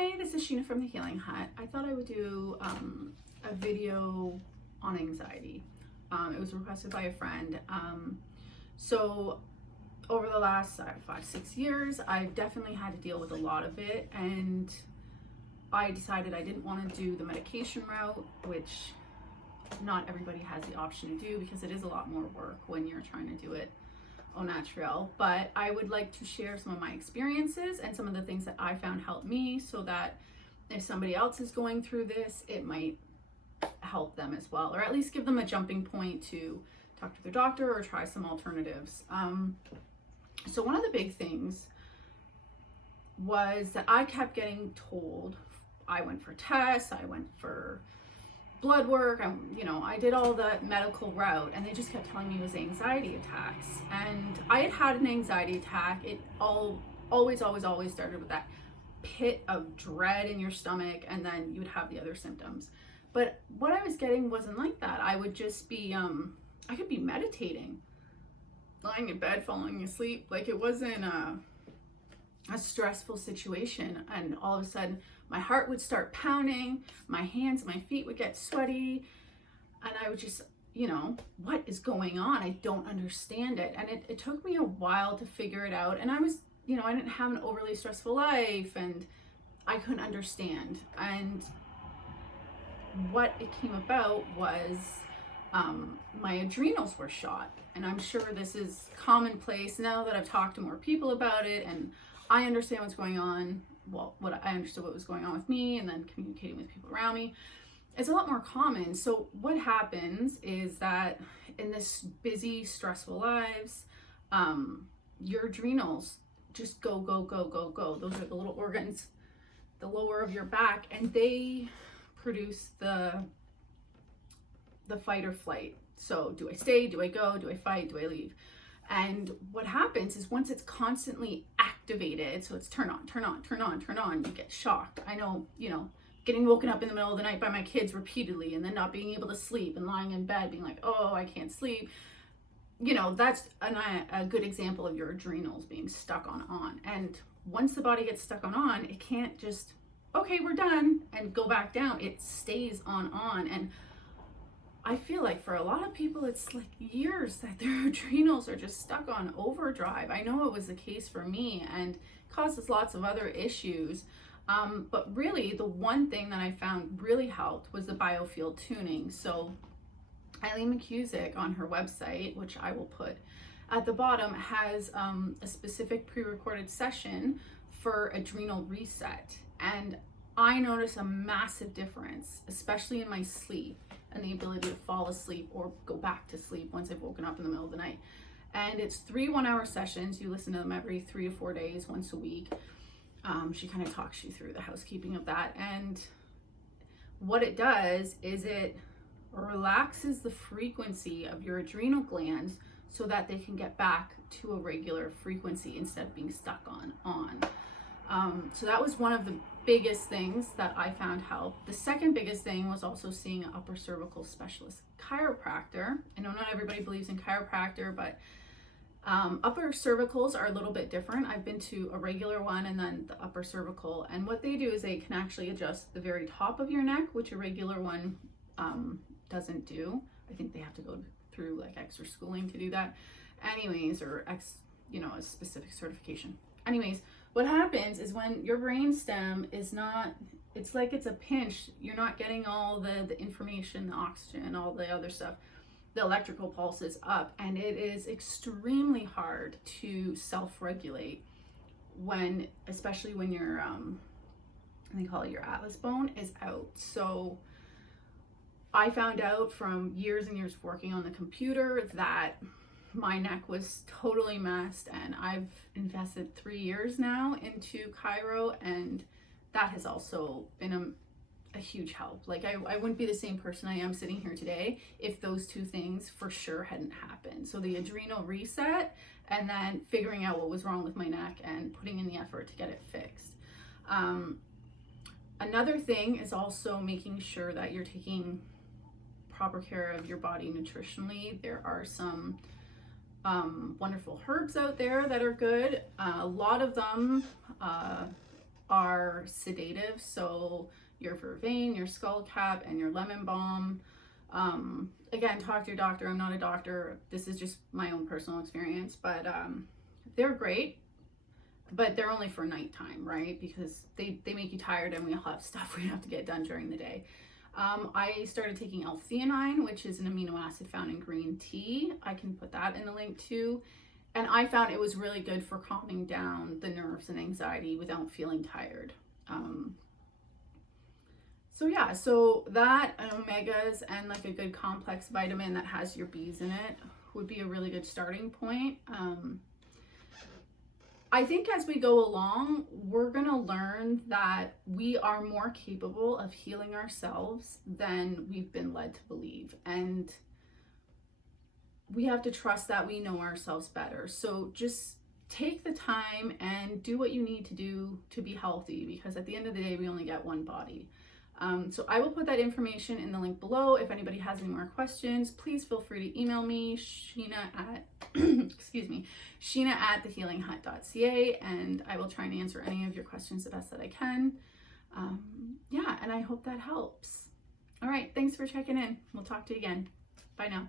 Hi, this is Sheena from the Healing Hut. I thought I would do a video on anxiety. It was requested by a friend. So over the last 5-6 years, I've definitely had to deal with a lot of it, and I decided I didn't want to do the medication route, which not everybody has the option to do because it is a lot more work when you're trying to do it au naturel. But I would like to share some of my experiences and some of the things that I found help me, so that if somebody else is going through this, it might help them as well, or at least give them a jumping point to talk to their doctor or try some alternatives. So one of the big things was that I kept getting told, I went for tests, I went for blood work, I did all the medical route, and they just kept telling me it was anxiety attacks. And I had an anxiety attack. It always started with that pit of dread in your stomach, and then you would have the other symptoms. But what I was getting wasn't like that. I would just be, I could be meditating, lying in bed, falling asleep. Like, it wasn't a stressful situation, and all of a sudden my heart would start pounding, my hands, my feet would get sweaty, and I would just, what is going on? I don't understand it. And it took me a while to figure it out. And I was, I didn't have an overly stressful life, and I couldn't understand. And what it came about was my adrenals were shot. And I'm sure this is commonplace now that I've talked to more people about it, and I understand what's going on. Well, I understood what was going on with me, and then communicating with people around me. It's a lot more common. So what happens is that in this busy, stressful lives, your adrenals just go. Those are the little organs, the lower of your back, and they produce the fight or flight. So do I stay? Do I go? Do I fight? Do I leave? And what happens is once it's constantly activated, so it's turn on, you get shocked. I know, getting woken up in the middle of the night by my kids repeatedly, and then not being able to sleep and lying in bed being like, oh, I can't sleep. That's a good example of your adrenals being stuck on. And once the body gets stuck on, it can't just, okay, we're done, and go back down. It stays on. And I feel like for a lot of people, it's like years that their adrenals are just stuck on overdrive. I know it was the case for me, and causes lots of other issues. But really, the one thing that I found really helped was the biofield tuning. So Eileen McCusick on her website, which I will put at the bottom, has a specific pre-recorded session for adrenal reset. And I notice a massive difference, especially in my sleep and the ability to fall asleep or go back to sleep once I've woken up in the middle of the night. And it's 3 one-hour sessions. You listen to them every 3 to 4 days, once a week. She kind of talks you through the housekeeping of that. And what it does is it relaxes the frequency of your adrenal glands so that they can get back to a regular frequency instead of being stuck on. So that was one of the biggest things that I found help. The second biggest thing was also seeing an upper cervical specialist chiropractor. I know not everybody believes in chiropractor, but upper cervicals are a little bit different. I've been to a regular one and then the upper cervical, and what they do is they can actually adjust the very top of your neck, which a regular one doesn't do. I think they have to go through like extra schooling to do that anyways, or a specific certification. Anyways, what happens is when your brain stem is not, it's like it's a pinch. You're not getting all the information, the oxygen, all the other stuff, the electrical pulses up, and it is extremely hard to self-regulate especially when your they call it your atlas bone is out. So I found out from years and years working on the computer that my neck was totally messed, and I've invested 3 years now into chiro, and that has also been a huge help. Like, I wouldn't be the same person I am sitting here today if those two things for sure hadn't happened. So the adrenal reset, and then figuring out what was wrong with my neck and putting in the effort to get it fixed. Another thing is also making sure that you're taking proper care of your body nutritionally. There are some wonderful herbs out there that are good. A lot of them are sedative. So your vervain, your skull cap, and your lemon balm. Again, talk to your doctor. I'm not a doctor. This is just my own personal experience, but they're great, but they're only for nighttime, right? Because they make you tired, and we all have stuff we have to get done during the day. I started taking L-theanine, which is an amino acid found in green tea. I can put that in the link too. And I found it was really good for calming down the nerves and anxiety without feeling tired. So yeah, so that and omegas and like a good complex vitamin that has your B's in it would be a really good starting point. I think as we go along, we're gonna learn that we are more capable of healing ourselves than we've been led to believe. And we have to trust that we know ourselves better. So just take the time and do what you need to do to be healthy, because at the end of the day, we only get one body. So I will put that information in the link below. If anybody has any more questions, please feel free to email me, Sheena at, excuse me, Sheena at thehealinghut.ca, and I will try and answer any of your questions the best that I can. Yeah, and I hope that helps. All right, thanks for checking in. We'll talk to you again. Bye now.